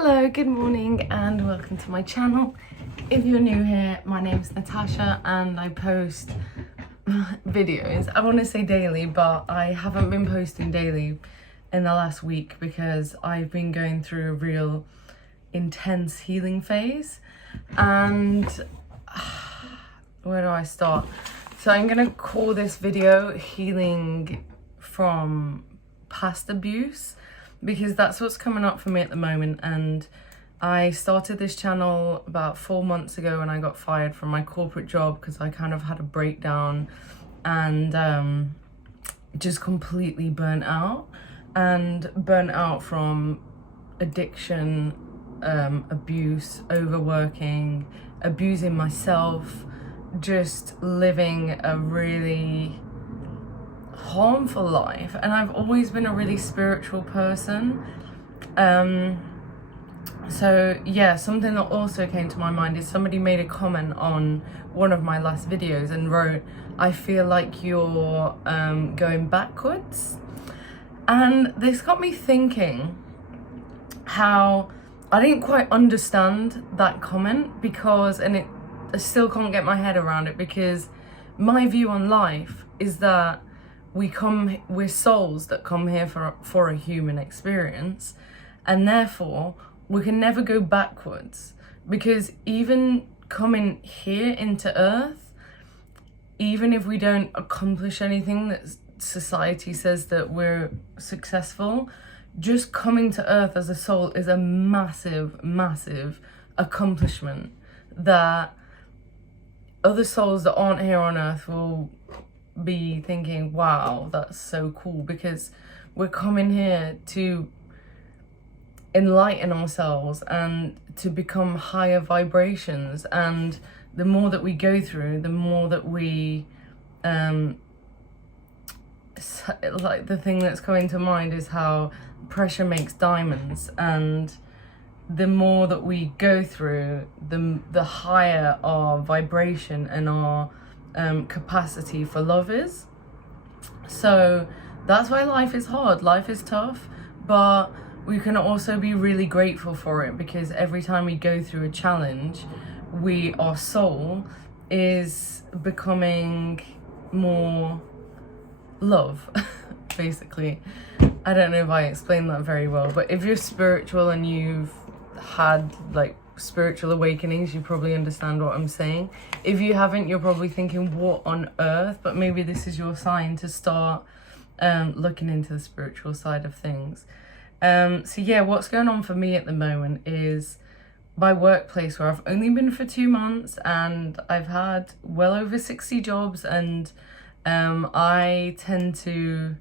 Hello, good morning and welcome to my channel. If you're new here, my name's Natasha and I post videos. I want to say daily, but I haven't been posting daily in the last week because I've been going through a real intense healing phase. And where do I start? So I'm going to call this video Healing from Past Abuse, because that's what's coming up for me at the moment. And I started this channel about 4 months ago when I got fired from my corporate job because I kind of had a breakdown and just completely burnt out from addiction, abuse, overworking, abusing myself, just living a really harmful life. And I've always been a really spiritual person. So yeah, something that also came to my mind is somebody made a comment on one of my last videos and wrote, "I feel like you're going backwards." And this got me thinking how I didn't quite understand that comment because, I still can't get my head around it, because my view on life is that we're souls that come here for a human experience, and therefore we can never go backwards, because even coming here into Earth, even if we don't accomplish anything that society says that we're successful, just coming to Earth as a soul is a massive, massive accomplishment that other souls that aren't here on Earth will be thinking, wow, that's so cool, because we're coming here to enlighten ourselves and to become higher vibrations. And the more that we go through, the more that we like, the thing that's coming to mind is how pressure makes diamonds, and the more that we go through, the higher our vibration and our capacity for love is. So that's why life is hard, life is tough, but we can also be really grateful for it, because every time we go through a challenge, our soul is becoming more love, basically. I don't know if I explained that very well, but if you're spiritual and you've had like spiritual awakenings, you probably understand what I'm saying. If you haven't, you're probably thinking, what on earth? But maybe this is your sign to start looking into the spiritual side of things. So yeah, what's going on for me at the moment is my workplace, where I've only been for 2 months and I've had well over 60 jobs, and I tend to,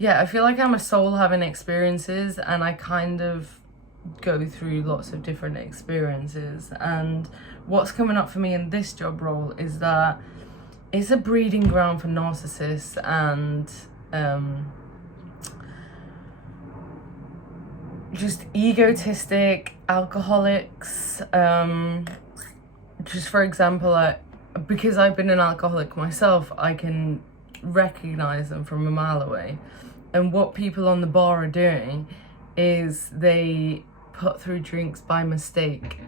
I feel like I'm a soul having experiences, and I kind of go through lots of different experiences. And what's coming up for me in this job role is that it's a breeding ground for narcissists and just egotistic alcoholics. Just for example, because I've been an alcoholic myself, I can recognize them from a mile away. And what people on the bar are doing is they put through drinks by mistake.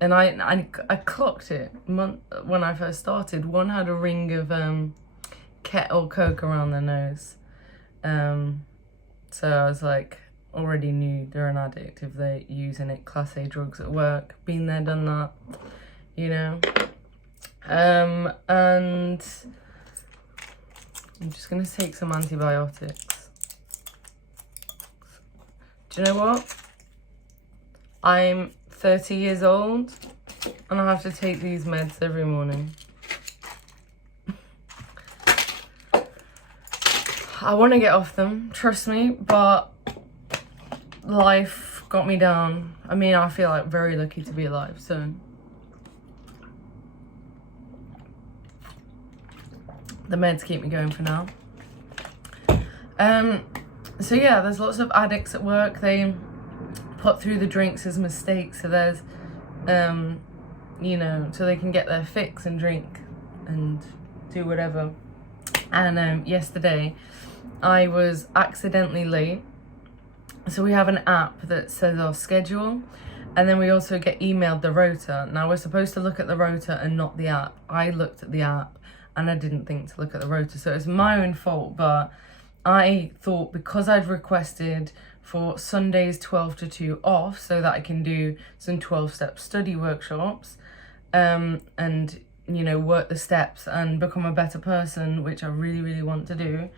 And I clocked it when I first started. One had a ring of Kettle Coke around their nose. So I was like, already knew they're an addict if they're using it. Class A drugs at work. Been there, done that, you know. And I'm just gonna take some antibiotics. Do you know what? I'm 30 years old and I have to take these meds every morning. I want to get off them, trust me, but life got me down. I mean, I feel like very lucky to be alive, so the meds keep me going for now. So yeah, there's lots of addicts at work. They put through the drinks as mistakes, so there's so they can get their fix and drink and do whatever. And yesterday I was accidentally late So we have an app that says our schedule, and then we also get emailed the rota. Now we're supposed to look at the rota and not the app. I looked at the app and I didn't think to look at the rota, so it's my own fault. But I thought, because I'd requested for Sundays 12 to 2 off so that I can do some 12-step study workshops, and work the steps and become a better person, which I really want to do.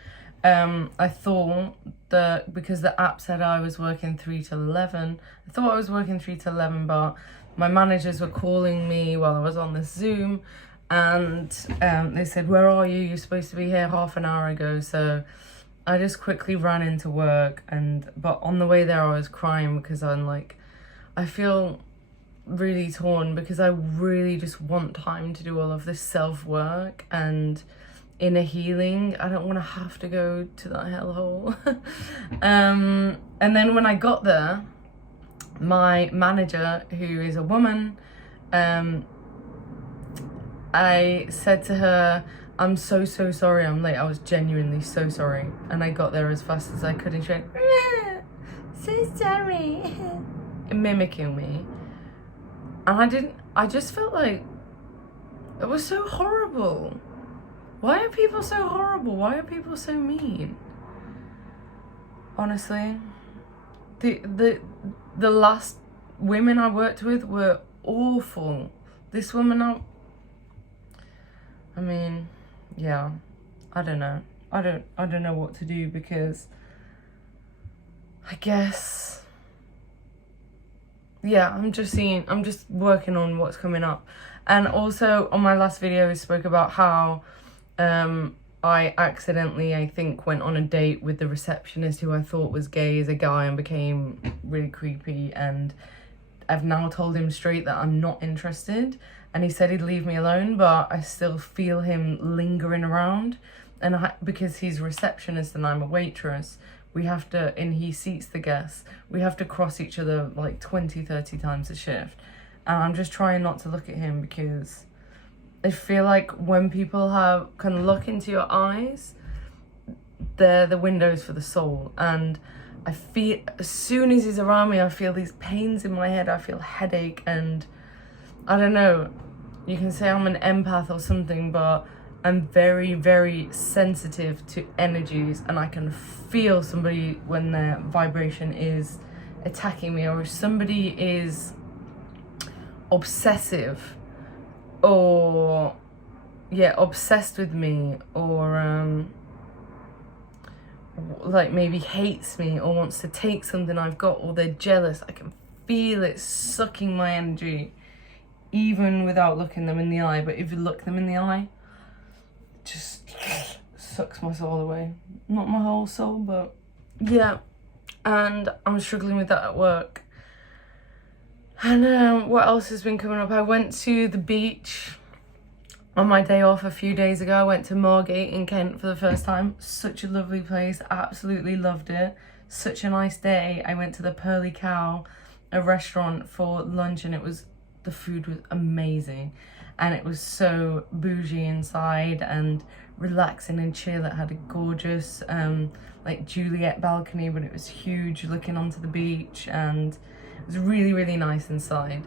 I thought that because the app said I was working 3 to 11, I thought I was working 3 to 11, but my managers were calling me while I was on this Zoom, and they said, "Where are you? You're supposed to be here half an hour ago." So I just quickly ran into work, but on the way there I was crying because I feel really torn, because I really just want time to do all of this self-work and inner healing. I don't want to have to go to that hellhole. And then when I got there, my manager, who is a woman, I said to her, "I'm so sorry I'm late. I was genuinely so sorry." And I got there as fast as I could, and she went, "So sorry," mimicking me. And I just felt like it was so horrible. Why are people so horrible? Why are people so mean? Honestly, the last women I worked with were awful. This woman, I mean, yeah, I don't know. I don't know what to do, because I guess, yeah, I'm just working on what's coming up. And also on my last video, I spoke about how I accidentally, I think, went on a date with the receptionist who I thought was gay as a guy, and became really creepy, and I've now told him straight that I'm not interested, and he said he'd leave me alone, but I still feel him lingering around. And because he's a receptionist and I'm a waitress, we have to, and he seats the guests, we have to cross each other like 20-30 times a shift, and I'm just trying not to look at him, because I feel like when people can look into your eyes, they're the windows for the soul. And I feel, as soon as he's around me, I feel these pains in my head, I feel headache, and I don't know, you can say I'm an empath or something, but I'm very sensitive to energies, and I can feel somebody when their vibration is attacking me, or if somebody is obsessive, or obsessed with me, or like maybe hates me, or wants to take something I've got, or they're jealous. I can feel it sucking my energy, even without looking them in the eye. But if you look them in the eye, it just sucks my soul away. Not my whole soul, but yeah. And I'm struggling with that at work. And what else has been coming up? I went to the beach on my day off a few days ago. I went to Margate in Kent for the first time. Such a lovely place. Absolutely loved it. Such a nice day. I went to the Pearly Cow, a restaurant, for lunch, and the food was amazing. And it was so bougie inside and relaxing and chill. It had a gorgeous like Juliet balcony, but it was huge, looking onto the beach, and it was really nice inside.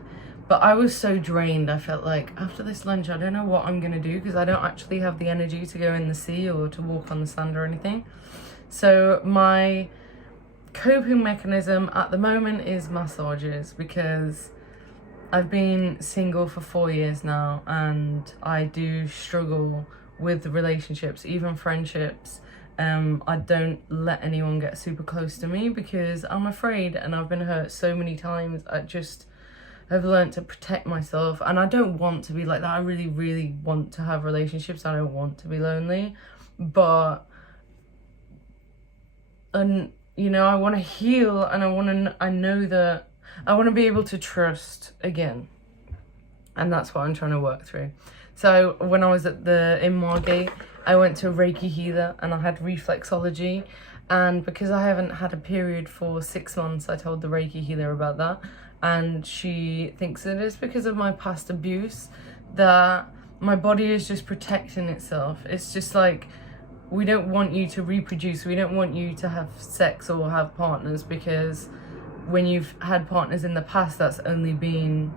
But I was so drained. I felt like after this lunch, I don't know what I'm gonna do, because I don't actually have the energy to go in the sea or to walk on the sand or anything. So my coping mechanism at the moment is massages, because I've been single for 4 years now, and I do struggle with relationships, even friendships. I don't let anyone get super close to me, because I'm afraid, and I've been hurt so many times. I've learned to protect myself, and I don't want to be like that. I really want to have relationships. I don't want to be lonely, but I want to heal, and I know that I want to be able to trust again, and that's what I'm trying to work through. So when I was in Margate, I went to a Reiki healer, and I had reflexology, and because I haven't had a period for 6 months, I told the Reiki healer about that, and she thinks that it's because of my past abuse, that my body is just protecting itself. It's just like we don't want you to reproduce, we don't want you to have sex or have partners, because when you've had partners in the past, that's only been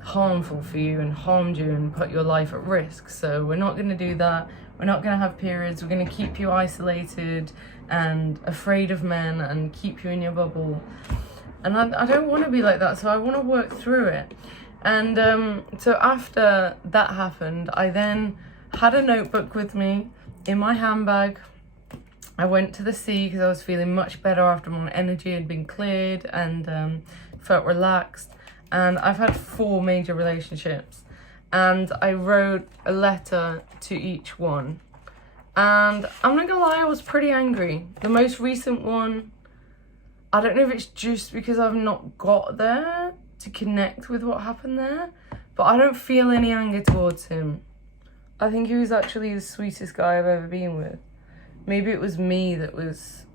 harmful for you and harmed you and put your life at risk. So we're not going to do that. We're not going to have periods. We're going to keep you isolated and afraid of men and keep you in your bubble. And I don't want to be like that, so I want to work through it. And so after that happened, I then had a notebook with me in my handbag. I went to the sea because I was feeling much better after my energy had been cleared, and felt relaxed. And I've had 4 major relationships, and I wrote a letter to each one. And I'm not gonna lie, I was pretty angry. The most recent one, I don't know if it's just because I've not got there to connect with what happened there, but I don't feel any anger towards him. I think he was actually the sweetest guy I've ever been with. Maybe it was me that was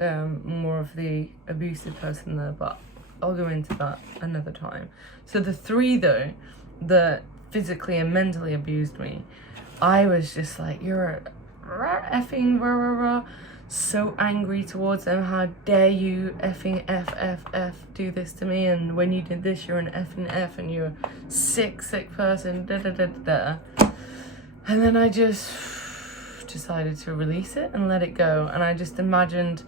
more of the abusive person there, but I'll go into that another time. So the 3 though, that physically and mentally abused me, I was just like, you're effing rah, rah, rah. So angry towards them. How dare you effing F do this to me, and when you did this, you're an effing F, and you're a sick person, da da da da. And then I just decided to release it and let it go. And I just imagined,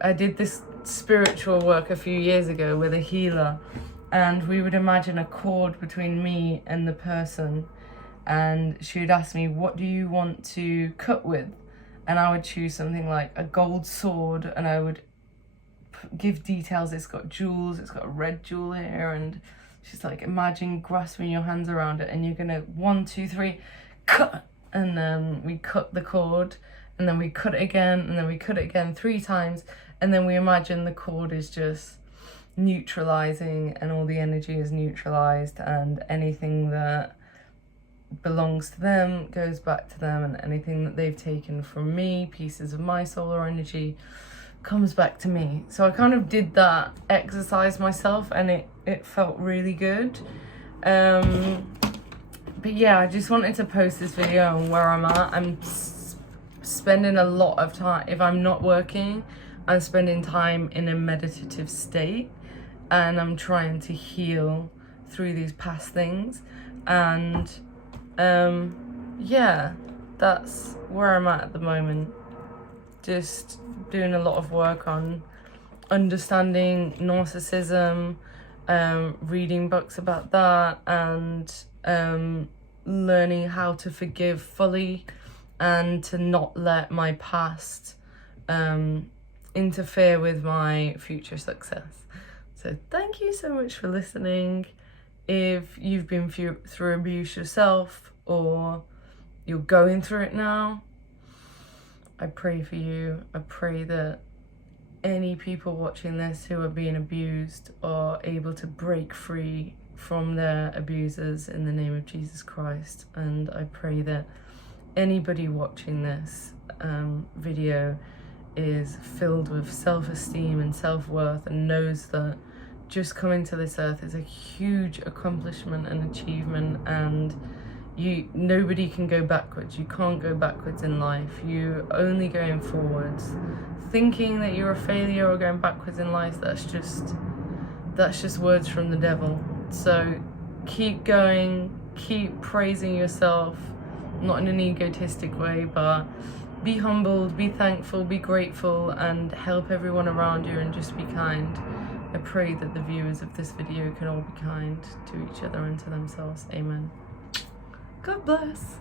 I did this spiritual work a few years ago with a healer, and we would imagine a cord between me and the person, and she would ask me, what do you want to cut with? And I would choose something like a gold sword, and I would give details. It's got jewels, it's got a red jewel here, and she's like, imagine grasping your hands around it, and you're gonna 1, 2, 3 cut. And then we cut the cord, and then we cut it again, and then we cut it again 3 times, and then we imagine the cord is just neutralizing, and all the energy is neutralized, and anything that belongs to them goes back to them, and anything that they've taken from me, pieces of my solar energy, comes back to me. So I kind of did that exercise myself, and it felt really good. But yeah, I just wanted to post this video on where I'm at. I'm spending a lot of time, if I'm not working, I'm spending time in a meditative state, and I'm trying to heal through these past things. And yeah, that's where I'm at the moment. Just doing a lot of work on understanding narcissism, reading books about that, and learning how to forgive fully and to not let my past interfere with my future success. So thank you so much for listening. If you've been through abuse yourself, or you're going through it now, I pray for you. I pray that any people watching this who are being abused are able to break free from their abusers in the name of Jesus Christ. And I pray that anybody watching this video is filled with self-esteem and self-worth, and knows that just coming to this earth is a huge accomplishment and achievement, and nobody can go backwards. You can't go backwards in life. You're only going forwards. Thinking that you're a failure or going backwards in life, that's just words from the devil. So keep going, keep praising yourself, not in an egotistic way, but be humbled, be thankful, be grateful, and help everyone around you, and just be kind. I pray that the viewers of this video can all be kind to each other and to themselves. Amen. God bless.